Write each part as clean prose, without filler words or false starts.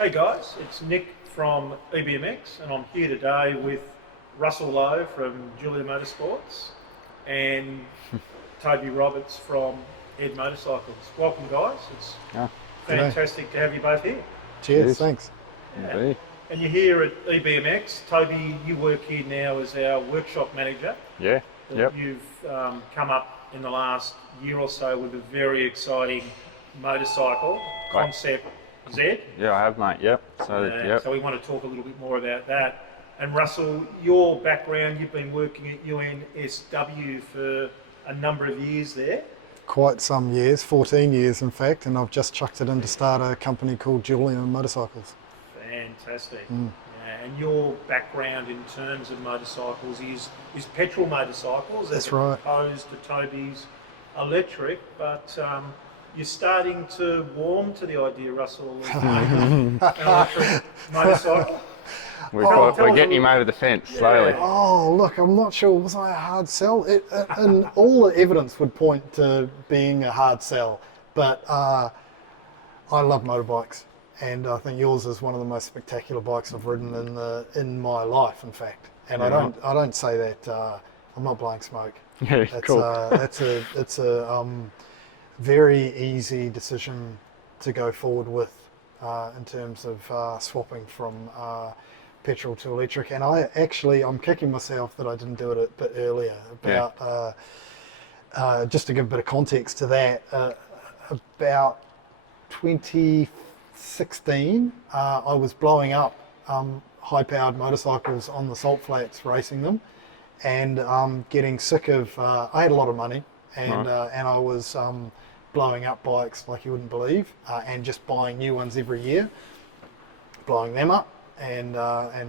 Hey guys, it's Nick from EBMX and I'm here today with Russell Lowe from Julia Motorsports and Toby Roberts from Ed Motorcycles. Welcome guys, it's fantastic to have you both here. Cheers, thanks. Yeah. And you're here at EBMX. Toby, you work here now as our workshop manager. Yeah, yep. You've come up in the last year or so with a very exciting motorcycle, Concept Z. Yeah, I have, mate. Yep. So we want to talk a little bit more about that. And Russell, your background, you've been working at UNSW for a number of years there. Quite some years, 14 years in fact, and I've just chucked it in to start a company called Julia Motorcycles. Fantastic. And your background in terms of motorcycles is petrol motorcycles as opposed to Toby's electric, but you're starting to warm to the idea, Russell, of an electric motorcycle. We're getting him over the fence slowly. Oh, look, I'm not sure. Was I a hard sell? And all the evidence would point to being a hard sell, but I love motorbikes, and I think yours is one of the most spectacular bikes I've ridden in my life, in fact. And I don't say that. I'm not blowing smoke. Yeah, cool. It's a very easy decision to go forward with in terms of swapping from petrol to electric. And I'm kicking myself that I didn't do it a bit earlier. Just to give a bit of context to that, about 2016, I was blowing up high-powered motorcycles on the salt flats, racing them, and getting sick of. I had a lot of money, and I was blowing up bikes like you wouldn't believe, and just buying new ones every year, blowing them up, and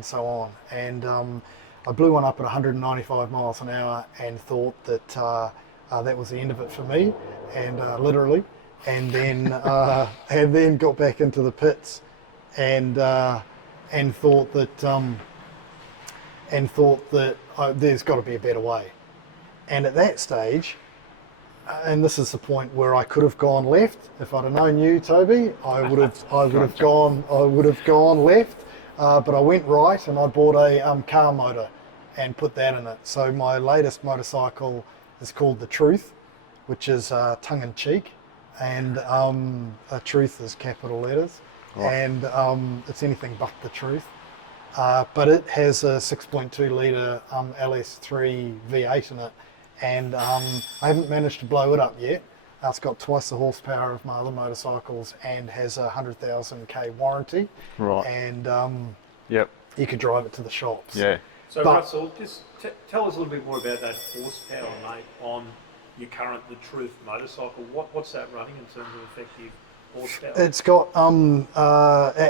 so on. And I blew one up at 195 miles an hour and thought that that was the end of it for me, and literally, and then got back into the pits, and thought that there's got to be a better way. And at that stage, and this is the point where I could have gone left. If I'd have known you, Toby, I would have gone left. But I went right, and I bought a car motor and put that in it. So my latest motorcycle is called the Truth, which is tongue in cheek, and truth is capital letters, and it's anything but the truth. But it has a 6.2 litre LS3 V8 in it. And I haven't managed to blow it up yet. It's got twice the horsepower of my other motorcycles and has a 100,000 K warranty. Right. And you could drive it to the shops. Yeah. So Russell, just tell us a little bit more about that horsepower, mate, on your current The Truth motorcycle. What's that running in terms of effective horsepower? It's got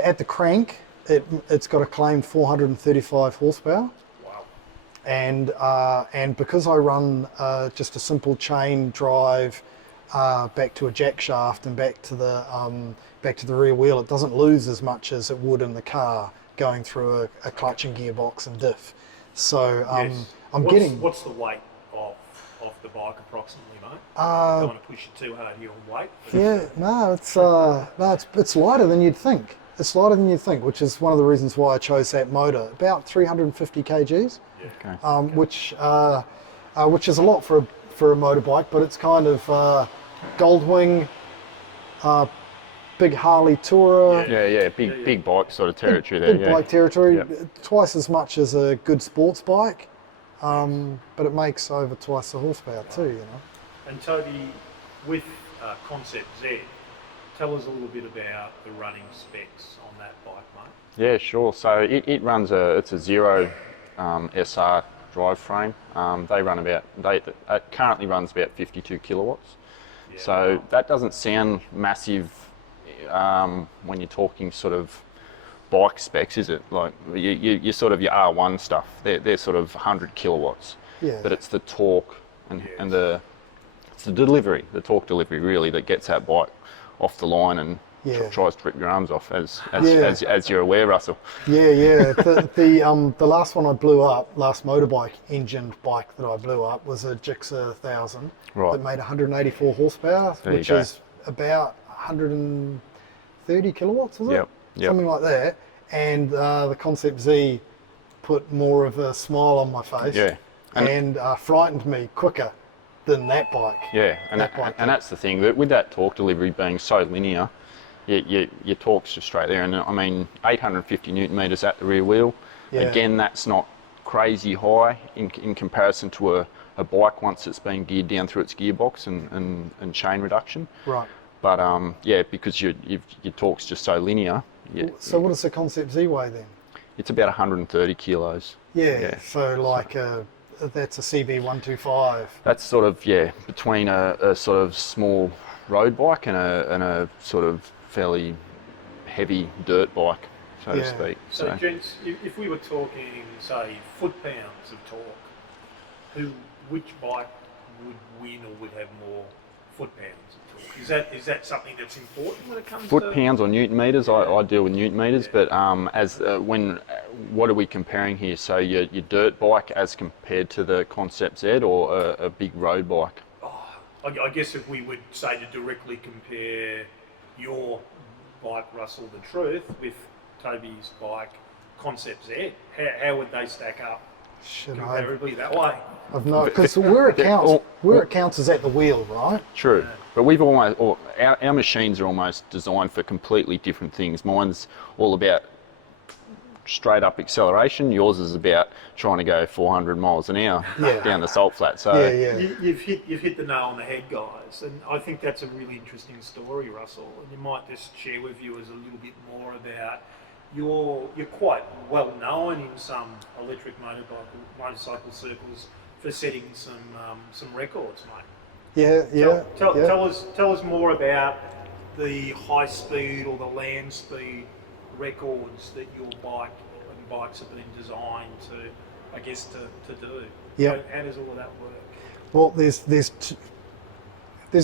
at the crank, it's got a claimed 435 horsepower. And because I run just a simple chain drive back to a jack shaft and back to the rear wheel, it doesn't lose as much as it would in the car going through a clutch and gearbox and diff. So what's the weight of the bike approximately, mate? I don't want to push it too hard here on weight. It's lighter than you'd think. It's lighter than you'd think, which is one of the reasons why I chose that motor. About 350 kgs. Which is a lot for a motorbike, but it's kind of Goldwing, big Harley Tourer. Big bike sort of territory there. Big bike territory, twice as much as a good sports bike, but it makes over twice the horsepower too, you know. And Toby, with Concept Z, tell us a little bit about the running specs on that bike, mate. Yeah, sure. So it runs it's a zero SR drive frame. It currently runs about 52 kilowatts. So that doesn't sound massive when you're talking sort of bike specs, is it? Like you sort of your R1 stuff, they're sort of 100 kilowatts. Yeah. But it's the torque and it's the delivery, the torque delivery really that gets that bike off the line and tries to rip your arms off, as you're aware, Russell. The last one I blew up, last motorbike engined bike that I blew up was a Gixxer 1000 that made 184 horsepower, which is about 130 kilowatts, is it? something like that. And the Concept Z put more of a smile on my face, and frightened me quicker than that bike. Yeah, and that's the thing, that with that torque delivery being so linear, your torque's just straight there. And I mean, 850 newton meters at the rear wheel. Again, that's not crazy high in comparison to a bike once it's been geared down through its gearbox and chain reduction. Right. But because your torque's just so linear. So what does the Concept Z weigh then? It's about 130 kilos. Yeah. So like that's a CB125. That's sort of between a sort of small road bike and a sort of fairly heavy dirt bike, so to speak. So gents, if we were talking, say, foot-pounds of torque, which bike would win or would have more foot-pounds of torque? Is that something that's important when it comes to... Foot-pounds or newton meters? I deal with newton meters, but what are we comparing here? So your dirt bike as compared to the Concept Z, or a big road bike? I guess if we would say to directly compare your bike, Russell the Truth, with Toby's bike, Concept Z, how would they stack up comparably that way? I've no, because where it counts is at the wheel, right? True, but we've our machines are almost designed for completely different things. Mine's all about straight up acceleration. Yours is about trying to go 400 miles an hour down the salt flat. So you've hit the nail on the head, guys, and I think that's a really interesting story, Russell. And you might just share with viewers a little bit more about you're quite well known in some electric motorcycle circles for setting some records, mate. Tell us more about the high speed or the land speed records that your bikes have been designed to do. Yeah. How does all of that work? Well, there's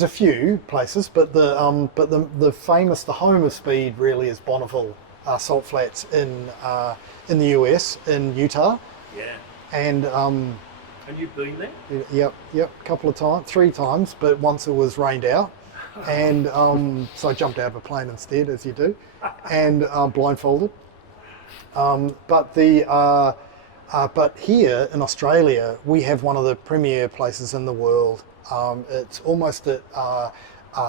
a few places, but the famous, the home of speed really is Bonneville Salt Flats in the US, in Utah. Yeah. And you've been there? Yep, a couple of times, 3 times, but once it was rained out. And so I jumped out of a plane instead, as you do, and blindfolded. But here in Australia, we have one of the premier places in the world. It's almost at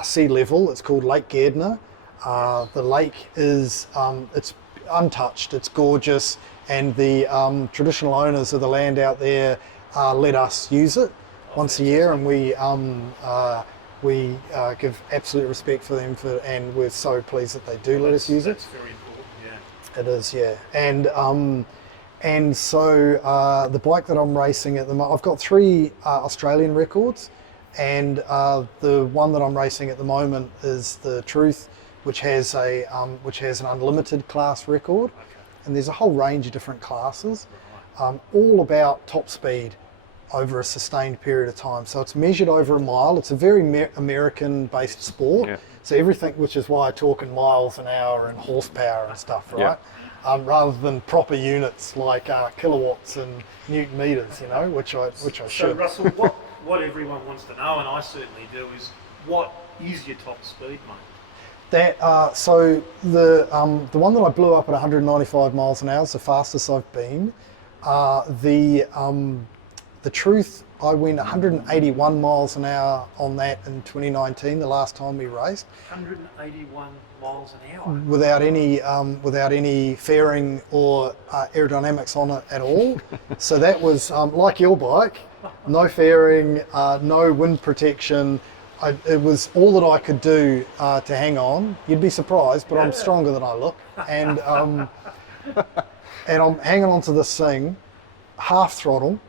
sea level. It's called Lake Gardner. The lake is it's untouched. It's gorgeous, and the traditional owners of the land out there let us use it once a year, and we give absolute respect for them, and we're so pleased that they do let us use it. That's very important, It is, and so the bike that I'm racing at the moment, I've got 3 Australian records, and the one that I'm racing at the moment is the Truth, which has an unlimited class record, and there's a whole range of different classes, all about top speed over a sustained period of time. So it's measured over a mile. It's a very American-based sport. Yeah. So everything, which is why I talk in miles an hour and horsepower and stuff, right? Yeah. Rather than proper units like kilowatts and newton meters, which I should. So Russell, what everyone wants to know, and I certainly do, is what is your top speed, mate? So the one that I blew up at 195 miles an hour is the fastest I've been. The Truth, I went 181 miles an hour on that in 2019, the last time we raced. 181 miles an hour? Without any fairing or aerodynamics on it at all. So that was like your bike, no fairing, no wind protection. It was all that I could do to hang on. You'd be surprised, but I'm stronger than I look. And I'm hanging on to this thing, half throttle,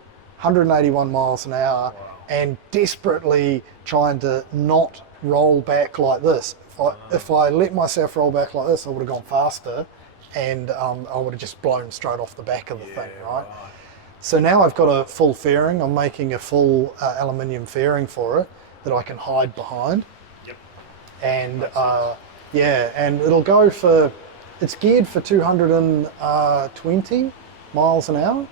181 miles an hour, and desperately trying to not roll back like this. If I let myself roll back like this, I would have gone faster, and I would have just blown straight off the back of the thing, right? So now I've got a full fairing. I'm making a full aluminium fairing for it that I can hide behind. Yep. And and it'll go for, it's geared for 220 miles an hour.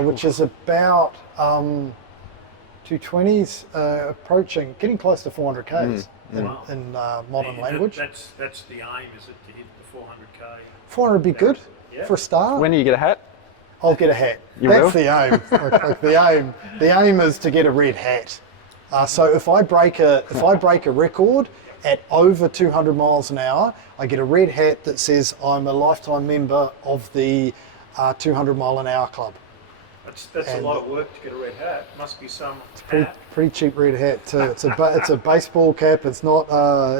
Which is about 220s, approaching, getting close to 400 k's. in modern language. That's the aim, is it, to hit the 400k? 400 would be good for a start. When do you get a hat? I'll get a hat. You That's will? the aim. Like the aim is to get a red hat. So if I break a record at over 200 miles an hour, I get a red hat that says I'm a lifetime member of the 200 mile an hour club. That's a lot of work to get a red hat. Must be some Pretty cheap red hat too. It's a baseball cap. It's not.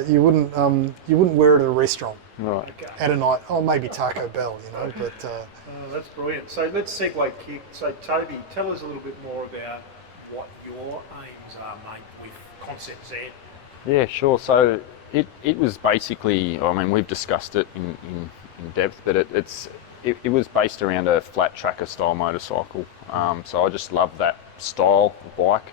You wouldn't wear it at a restaurant Right. at a night. Oh, maybe Taco Bell, But that's brilliant. So let's segue kick. So Toby, tell us a little bit more about what your aims are, mate, with Concept Z. Yeah, sure. So it was basically, I mean, we've discussed it in depth, but it was based around a flat tracker style motorcycle. So I just love that style of bike.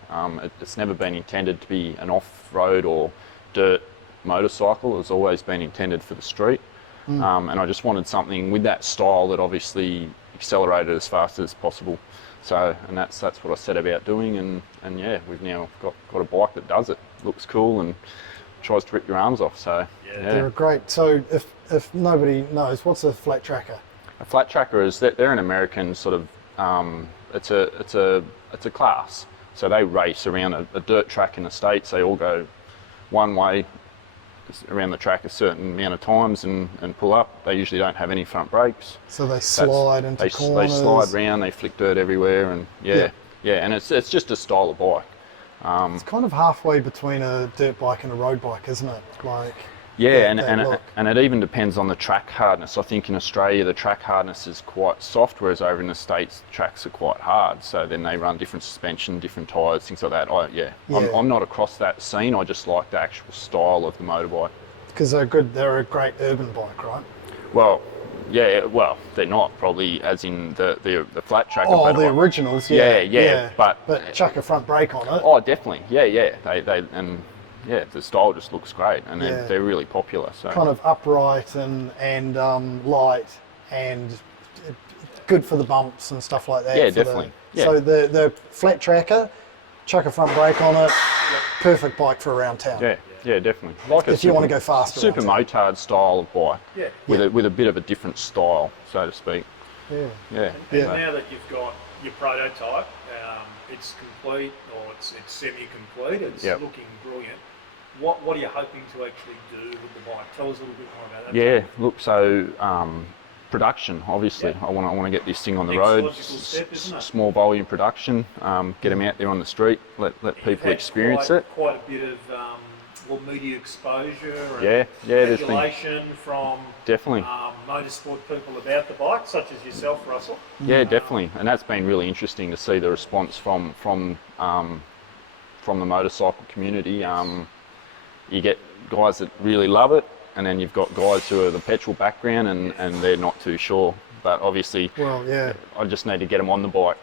It's never been intended to be an off-road or dirt motorcycle. It's always been intended for the street. And I just wanted something with that style that obviously accelerated as fast as possible. So, and that's what I set about doing, and yeah, we've now got a bike that does it. Looks cool and tries to rip your arms off. So yeah. They're great. So if nobody knows, what's a flat tracker? A flat tracker is they're an American sort of it's a class. So they race around a dirt track in the States. They all go one way around the track a certain amount of times and pull up. They usually don't have any front brakes. So they slide into corners. They slide around, they flick dirt everywhere, and and it's just a style of bike. It's kind of halfway between a dirt bike and a road bike, isn't it? Like and it even depends on the track hardness. I think in Australia the track hardness is quite soft, whereas over in the States the tracks are quite hard. So then they run different suspension, different tyres, things like that. I'm not across that scene. I just like the actual style of the motorbike. Because they're a great urban bike, right? Well, they're not probably as in the flat tracker. Oh, the originals, but chuck a front brake on it. Oh, definitely, the style just looks great, and they're really popular. So kind of upright and light and good for the bumps and stuff like that. Yeah, definitely. So the flat tracker, chuck a front brake on it, perfect bike for around town. Yeah, definitely. Like if you want to go faster. Super motard style of bike. With a bit of a different style, so to speak. And now that you've got your prototype, it's complete, or it's semi-complete. It's looking brilliant. What are you hoping to actually do with the bike? Tell us a little bit more about that. Yeah, look, so production, obviously. I want to get this thing on the road. Step, isn't it? Small volume production. Get them out there on the street. Let people experience it. Quite a bit of media exposure and speculation from definitely motorsport people about the bike, such as yourself, Russell. Yeah, definitely, and that's been really interesting to see the response from the motorcycle community. You get guys that really love it, and then you've got guys who are the petrol background and they're not too sure. But obviously, I just need to get them on the bike,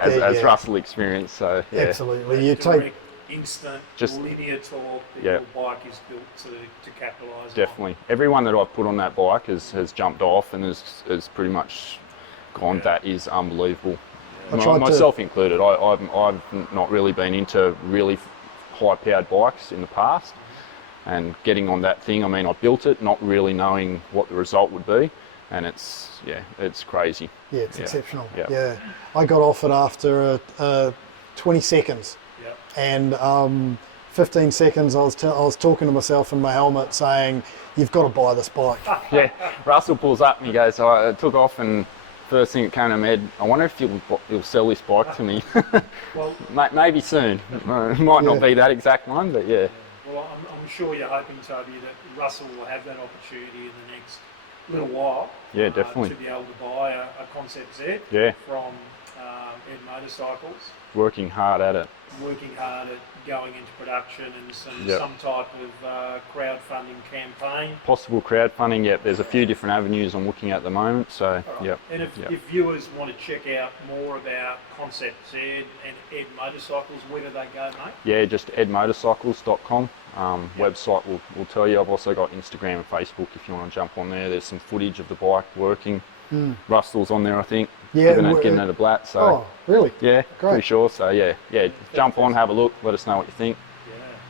as Russell experienced. So absolutely, you take instant, linear torque that your bike is built to capitalise on. Definitely. Everyone that I've put on that bike has jumped off and has pretty much gone, that is unbelievable. Myself included. I've not really been into really high-powered bikes in the past, and getting on that thing, I mean, I built it not really knowing what the result would be, and it's crazy. Yeah, it's exceptional. Yeah. I got off it after 20 seconds. And 15 seconds, I was talking to myself in my helmet saying, "You've got to buy this bike." Russell pulls up and he goes, I took off, and first thing that came to my head, I wonder if you'll sell this bike to me. Well, maybe soon. It might not be that exact one, but yeah. Well, I'm sure you're hoping, Toby, that Russell will have that opportunity in the next little while. Yeah, definitely. To be able to buy a Concept Z from Ed Motorcycles. Working hard at it. Working hard at going into production and some type of crowdfunding campaign. Possible crowdfunding, there's a few different avenues I'm looking at the moment, so And if viewers want to check out more about Concept Z and Ed Motorcycles, where do they go, mate? Yeah, just edmotorcycles.com. Website will tell you. I've also got Instagram and Facebook if you want to jump on there. There's some footage of the bike working. Russell's on there, I think. Getting it a blat. So really? Yeah, great. Pretty sure. So jump on, have a look, let us know what you think.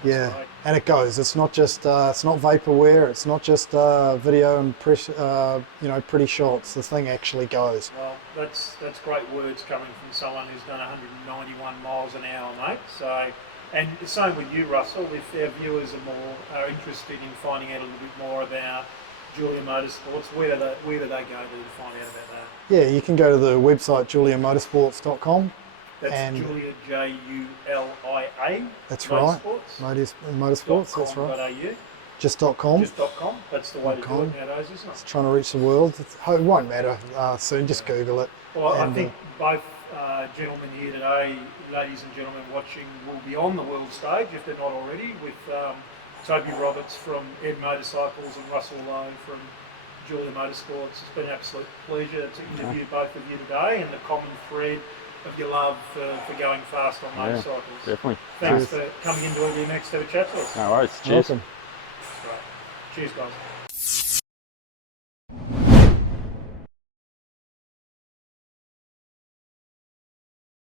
Yeah, So, and it goes. It's not just it's not vaporware. It's not just video and pretty shots. The thing actually goes. well, that's great words coming from someone who's done 191 miles an hour, mate. So, and the same with you, Russell. If our viewers are interested in finding out a little bit more about Julia Motorsports, where do they go to find out about that? Yeah, you can go to the website juliamotorsports.com. That's and Julia, Julia. That's Motorsports. right. Motorsports. That's right. .com.au. Just .com. Just .com. That's the way to do it nowadays, isn't It's it? trying to reach the world. It won't matter soon. Just Google it. Well, I And, think both gentlemen here today, ladies and gentlemen watching, will be on the world stage if they're not already, with Toby Roberts from Ed Motorcycles and Russell Lowe from Julia Motorsports. It's been an absolute pleasure to interview both of you today, and the common thread of your love for going fast on motorcycles. Definitely. Thanks for coming into EBMX to have a chat to us. No worries. Cheers. Welcome. Great. Cheers, guys.